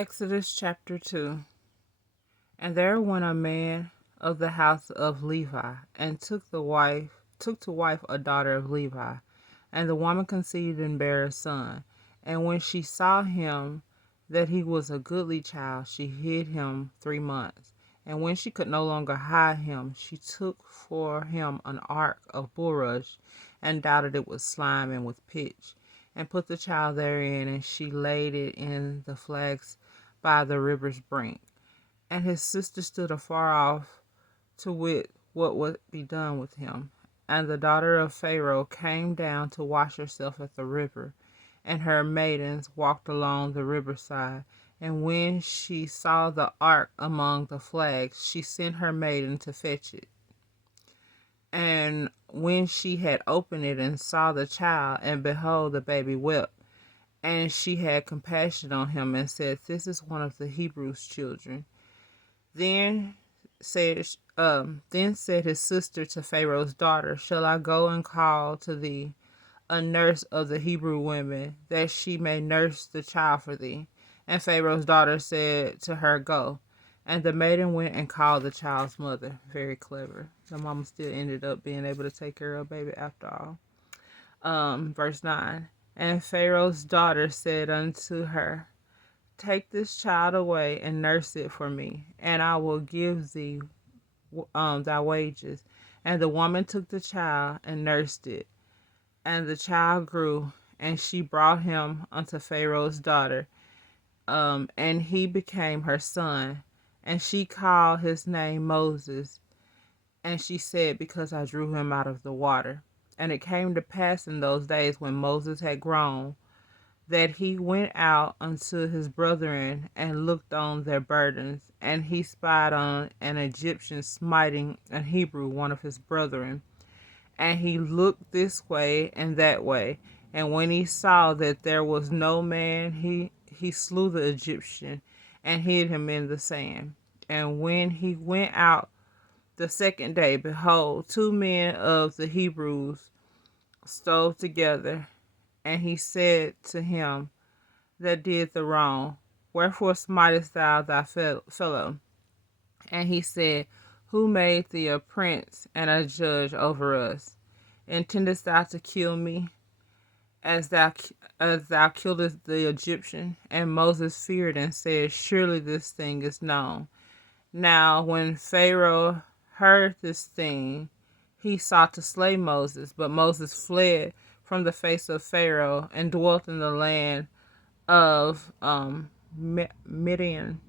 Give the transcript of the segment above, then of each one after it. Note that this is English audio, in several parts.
Exodus chapter 2. And there went a man of the house of Levi, and took to wife a daughter of Levi. And the woman conceived and bare a son. And when she saw him that he was a goodly child, she hid him 3 months. And when she could no longer hide him, she took for him an ark of bulrush, and doubted it with slime and with pitch, and put the child therein, and she laid it in the flags by the river's brink. And his sister stood afar off to wit what would be done with him. And the daughter of Pharaoh came down to wash herself at the river, and her maidens walked along the riverside. And when she saw the ark among the flags, she sent her maiden to fetch it. And when she had opened it and saw the child, and behold, the baby wept, and she had compassion on him, and said, This is one of the Hebrews' children. Then said his sister to Pharaoh's daughter, Shall I go and call to thee a nurse of the Hebrew women, that she may nurse the child for thee? And Pharaoh's daughter said to her, Go. And the maiden went and called the child's mother. Very clever. The mama still ended up being able to take care of the baby after all. Verse 9. And Pharaoh's daughter said unto her, Take this child away and nurse it for me, and I will give thee thy wages. And the woman took the child and nursed it. And the child grew, and she brought him unto Pharaoh's daughter, and he became her son. And she called his name Moses. And she said, Because I drew him out of the water. And it came to pass in those days, when Moses had grown, that he went out unto his brethren, and looked on their burdens. And he spied on an Egyptian smiting an Hebrew, one of his brethren. And he looked this way and that way. And when he saw that there was no man, he slew the Egyptian, and hid him in the sand. And when he went out the second day, behold, 2 men of the Hebrews stove together. And he said to him that did the wrong, Wherefore smitest thou thy fellow? And he said, Who made thee a prince and a judge over us? Intendest thou to kill me, as thou killedst the Egyptian? And Moses feared and said, Surely this thing is known. Now when Pharaoh heard this thing, he sought to slay Moses, but Moses fled from the face of Pharaoh, and dwelt in the land of Midian.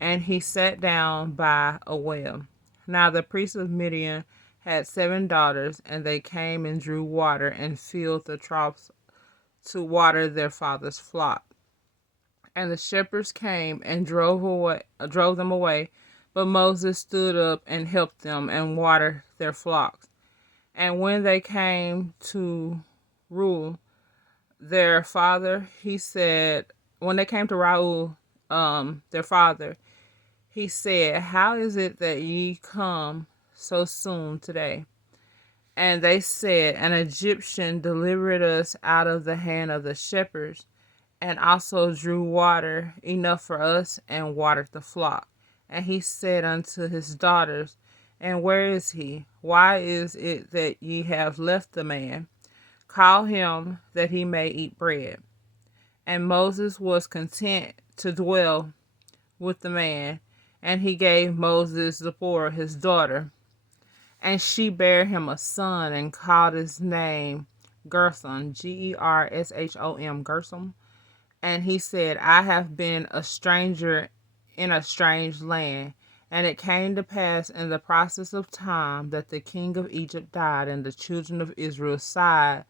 And he sat down by a well. Now the priest of Midian had 7 daughters, and they came and drew water, and filled the troughs to water their father's flock. And the shepherds came and drove them away, but Moses stood up and helped them, and watered their flocks. And when they came to Reuel, their father, when they came to Reuel, their father, he said, How is it that ye come so soon today? And they said, An Egyptian delivered us out of the hand of the shepherds, and also drew water enough for us, and watered the flock. And he said unto his daughters, And where is he? Why is it that ye have left the man? Call him, that he may eat bread. And Moses was content to dwell with the man, and he gave Moses Zipporah his daughter. And she bare him a son, and called his name Gershom, Gershom, Gershom. And he said, I have been a stranger in a strange land. And it came to pass in the process of time, that the king of Egypt died, and the children of Israel sighed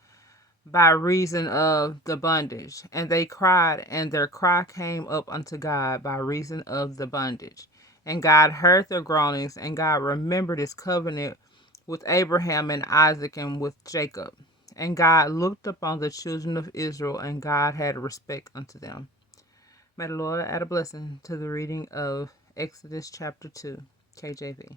by reason of the bondage. And they cried, and their cry came up unto God by reason of the bondage. And God heard their groanings, and God remembered his covenant with Abraham and Isaac and with Jacob. And God looked upon the children of Israel, and God had respect unto them. May the Lord add a blessing to the reading of Exodus chapter 2, KJV.